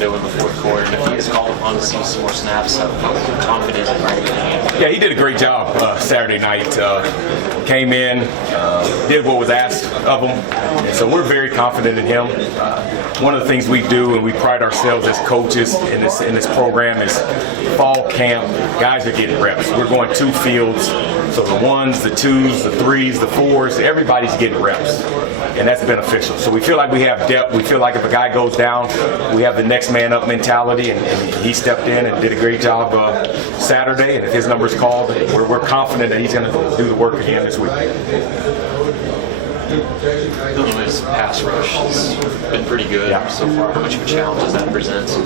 Orlando in the fourth quarter. And if he is called upon to see some more snaps, I'm confident in bringing him. Yeah, he did a great job Saturday night. Came in, did what was asked of him, and so we're very confident in him. One of the things we do, and we pride ourselves as coaches in this program, is fall camp. Guys are getting reps. We're going 2 fields, so the 1s, the 2s, the 3s, the 4s, everybody's getting reps, and that's beneficial. So we feel like we have depth. We feel like if a guy goes down, we have the next man up mentality, and he stepped in and did a great job Saturday. And if his number's called, we're confident that he's going to do the work again this week. Illinois' pass rush has been pretty good so far. How much of a challenge does that present for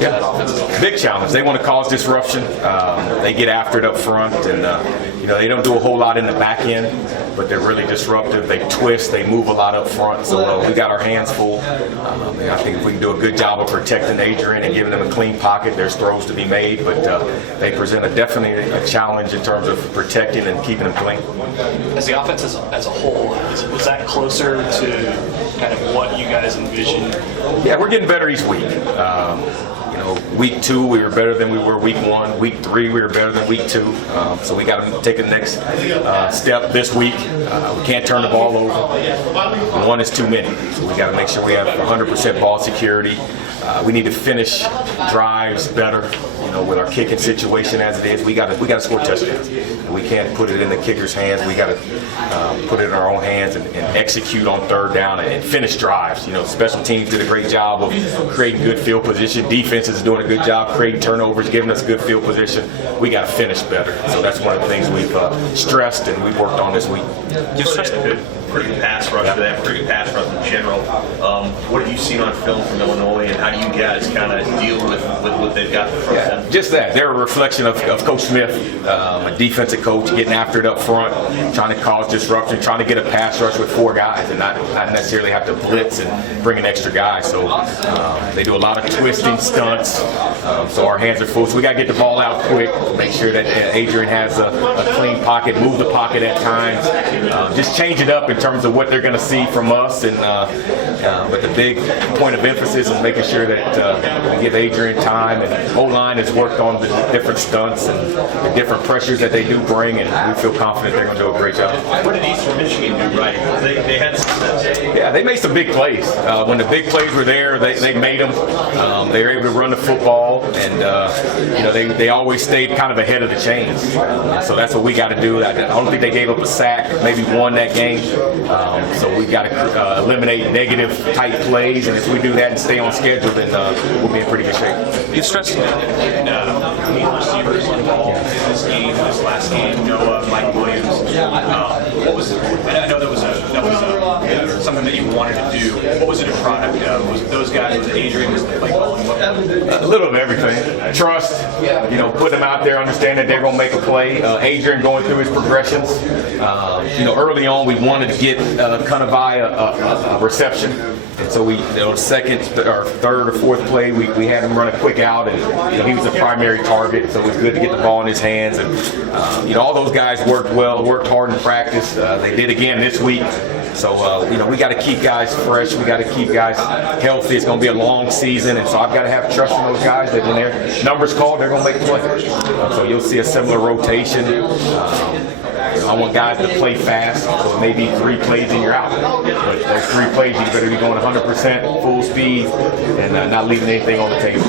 that offense as a whole? Big challenge. They want to cause disruption. They get after it up front, and they don't do a whole lot in the back end, but they're really disruptive. They twist. They move a lot up front. So we got our hands full. And I think if we can do a good job of protecting Adrian and giving them a clean pocket, there's throws to be made. But they present definitely a challenge in terms of protecting and keeping them clean. As the offense as a whole, was that closer to kind of what you guys envisioned? Yeah, we're getting better each week. Week 2 we were better than we were week 1. Week 3 we were better than week 2. So we got to take the next step this week. We can't turn the ball over. 1 is too many. So we got to make sure we have 100% ball security. We need to finish drives better. With our kicking situation as it is, we got to score touchdowns. We can't put it in the kicker's hands. We got to put it in our own hands and execute on third down and finish drives. Special teams did a great job of creating good field position. Defense is doing a good job creating turnovers, giving us good field position. We got to finish better. So that's one of the things we've stressed and we've worked on this week. You stressed a pretty good pass rush for them, pretty good pass rush in general. What have you seen on film from Illinois, and how do you guys kind of deal with what they've got from them? Just that. They're a reflection of Coach Smith, a defensive coach, getting after it up front, trying to cause disruption, trying to get a pass rush with 4 guys and not necessarily have to blitz and bring an extra guy. So they do a lot of twisting stunts, so our hands are full. So we got to get the ball out quick, make sure that Adrian has a clean pocket, move the pocket at times, just change it up in terms of what they're going to see from us. And but the big point of emphasis is making sure that we give Adrian time, and O-line has worked on the different stunts and the different pressures that they do bring, and we feel confident they're going to do a great job. What did Eastern Michigan do right? They had success. Yeah, they made some big plays. When the big plays were there, they made them. They were able to run the football, and they always stayed kind of ahead of the chains. So that's what we got to do. I don't think they gave up a sack, maybe won that game. So we got to eliminate negative type plays, and if we do that and stay on schedule, then we'll be in pretty good shape. You stressed receivers involved in this game, this last game. Noah, Mike Williams. What was it? I know that was something that you wanted to do. What was it a product of? Was it those guys? Was it Adrian? Was it a little of everything. Trust. Put them out there, understand that they're going to make a play. Adrian going through his progressions. Early on we wanted to get Kanavai a reception. And so we, second or third or fourth play, we had him run a quick out, and he was a primary target. So it was good to get the ball in his hands. And all those guys worked well, worked hard in practice. They did again this week. So we got to keep guys fresh. We got to keep guys healthy. It's going to be a long season, and so I've got to have trust in those guys that when their number's called, they're going to make a play. So you'll see a similar rotation. I want guys to play fast, so it may be 3 plays and you're out. But those 3 plays, you better be going 100% full speed and not leaving anything on the table.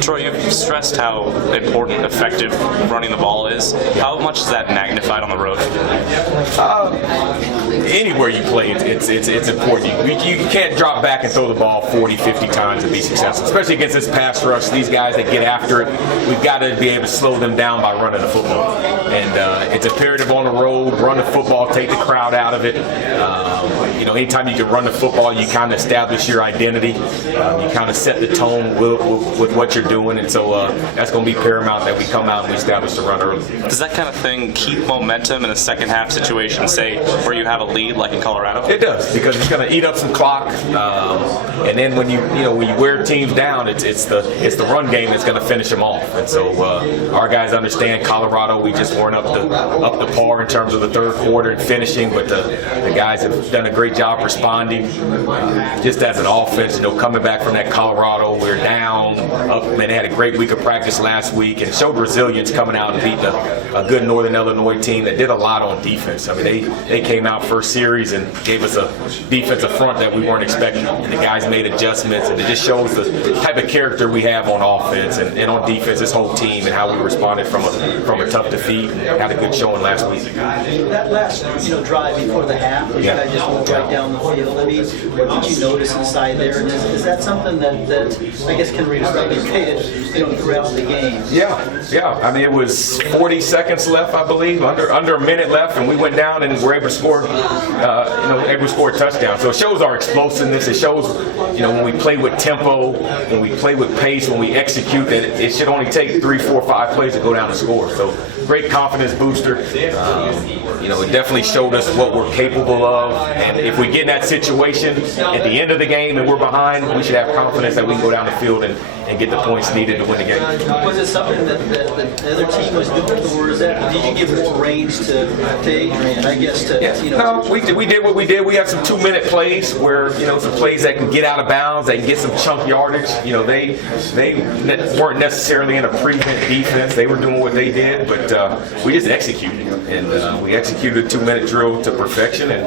Troy, you've stressed how important effective running the ball is. How much is that magnified on the road? Anywhere you play, it's important. You can't drop back and throw the ball 40, 50 times and be successful, especially against this pass rush. These guys that get after it, we've got to be able to slow them down by running the football. And it's imperative on the road, run the football, take the crowd out of it. Anytime you can run the football, you kind of establish your identity. You kind of set the tone with what you're doing. And so that's going to be paramount that we come out and we establish the run early. Does that kind of thing keep momentum in a second half situation, say, where you have a lead like in Colorado? It does, because it's going to eat up some clock. And then when you wear teams down, it's the run game that's going to finish them off. And so our guys understand Colorado. We just weren't up to par in terms terms of the third quarter and finishing, but the guys have done a great job responding. Just as an offense, coming back from that Colorado, we're down, up, and they had a great week of practice last week and showed resilience coming out and beating a good Northern Illinois team that did a lot on defense. I mean, they came out first series and gave us a defensive front that we weren't expecting, and the guys made adjustments, and it just shows the type of character we have on offense and on defense, this whole team, and how we responded from a tough defeat and had a good showing last week. That last drive before the half, you guys just went right down the field. I mean, what did you notice inside there? And is that something that I guess can be replicated throughout the game? Yeah. I mean, it was 40 seconds left, I believe, under a minute left, and we went down and were able to score, able to score a touchdown. So it shows our explosiveness. It shows, when we play with tempo, when we play with pace, when we execute, that it should only take 3, 4, 5 plays to go down and score. So great confidence booster. It definitely showed us what we're capable of, and if we get in that situation at the end of the game and we're behind, we should have confidence that we can go down the field and get the points needed to win the game. Was it something that the other team was doing, or did you give more range to Adrian? I guess No, we did what we did. We have some 2-minute plays where some plays that can get out of bounds, that can get some chunk yardage. They weren't necessarily in a prevent defense. They were doing what they did, but we just executed, and we executed a 2-minute drill to perfection. And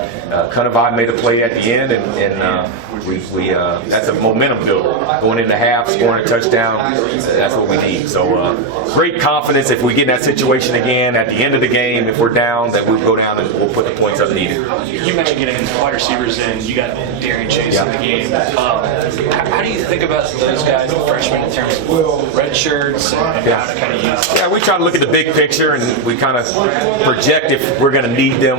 Cunavai made a play at the end, and we that's a momentum builder. Going into half, scoring a touchdown, that's what we need. So great confidence if we get in that situation again at the end of the game, if we're down, that we'll go down and we'll put the points up needed. You mentioned getting wide receivers in. You got Darian Chase in the game. How do you think about those guys, the freshmen, in terms of red shirts and how to kind of use them? Yeah, we try to look at the big picture, and we kind of project if we're going to need them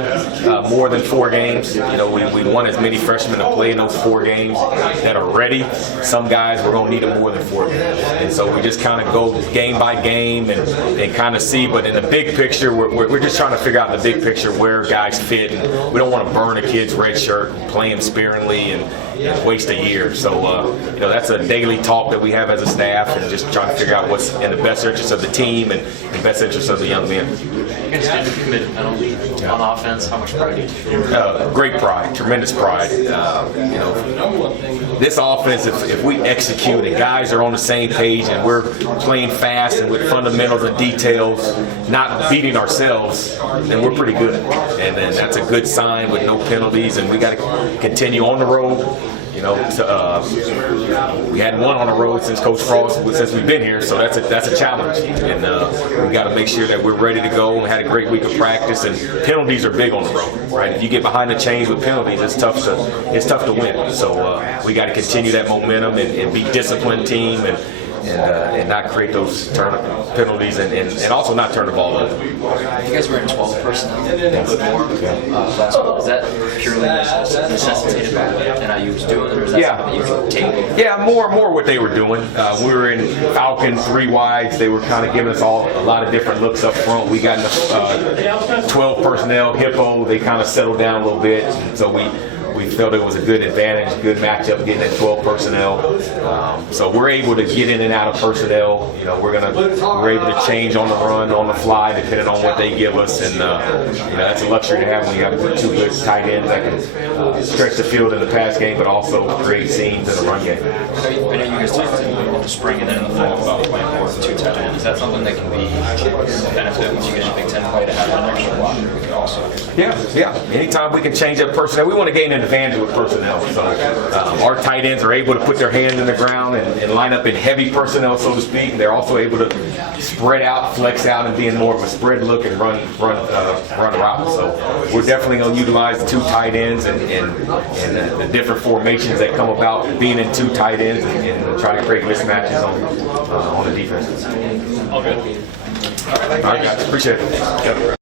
more than 4 games. We want as many freshmen to play in those 4 games that are ready. Some guys, we're going to need them more than 4 games. And so we just kind of go game by game and kind of see. But in the big picture, we're just trying to figure out in the big picture where guys fit. And we don't want to burn a kid's red shirt, play him sparingly, and waste a year. So, that's a daily talk that we have as a staff, and just trying to figure out what's in the best interest of the team and the best interest of the young men. You guys didn't commit a penalty on offense. How much pride do you feel? Great pride, tremendous pride. This offense, if we execute and guys are on the same page and we're playing fast and with fundamentals and details, not beating ourselves, then we're pretty good. And then that's a good sign with no penalties, and we got to continue on the road. We hadn't won on the road since Coach Frost, since we've been here, so that's a challenge, and we got to make sure that we're ready to go. We had a great week of practice, and penalties are big on the road, right? If you get behind the chains with penalties, it's tough to win. So we got to continue that momentum and be disciplined team and not create those penalties and also not turn the ball over. You guys were in 12 personnel a little bit more last week. Is that purely necessitated by what NIU was doing, or is that something that you can take? Yeah, more what they were doing. We were in Falcon 3 wides. They were kind of giving us all a lot of different looks up front. We got in the 12 personnel, Hippo. They kind of settled down a little bit, so we felt it was a good advantage, good matchup getting at 12 personnel. So we're able to get in and out of personnel. We're able to change on the run, on the fly, depending on what they give us, and that's a luxury to have when you have 2 good tight ends that can stretch the field in the pass game, but also create seams in the run game. I know you guys talked in the spring and then in the fall about playing more with 2 tight ends. Is that something that can be a benefit once you get a Big Ten play to have an extra blocker? We can also. Yeah. Anytime we can change up personnel, we want to gain an advantage with personnel. So our tight ends are able to put their hand in the ground and line up in heavy personnel, so to speak. And they're also able to spread out, flex out, and be in more of a spread look and run routes. So we're definitely going to utilize the 2 tight ends and the different formations that come about being in 2 tight ends and try to create mismatches on the defense. All good. All right, guys. Appreciate it.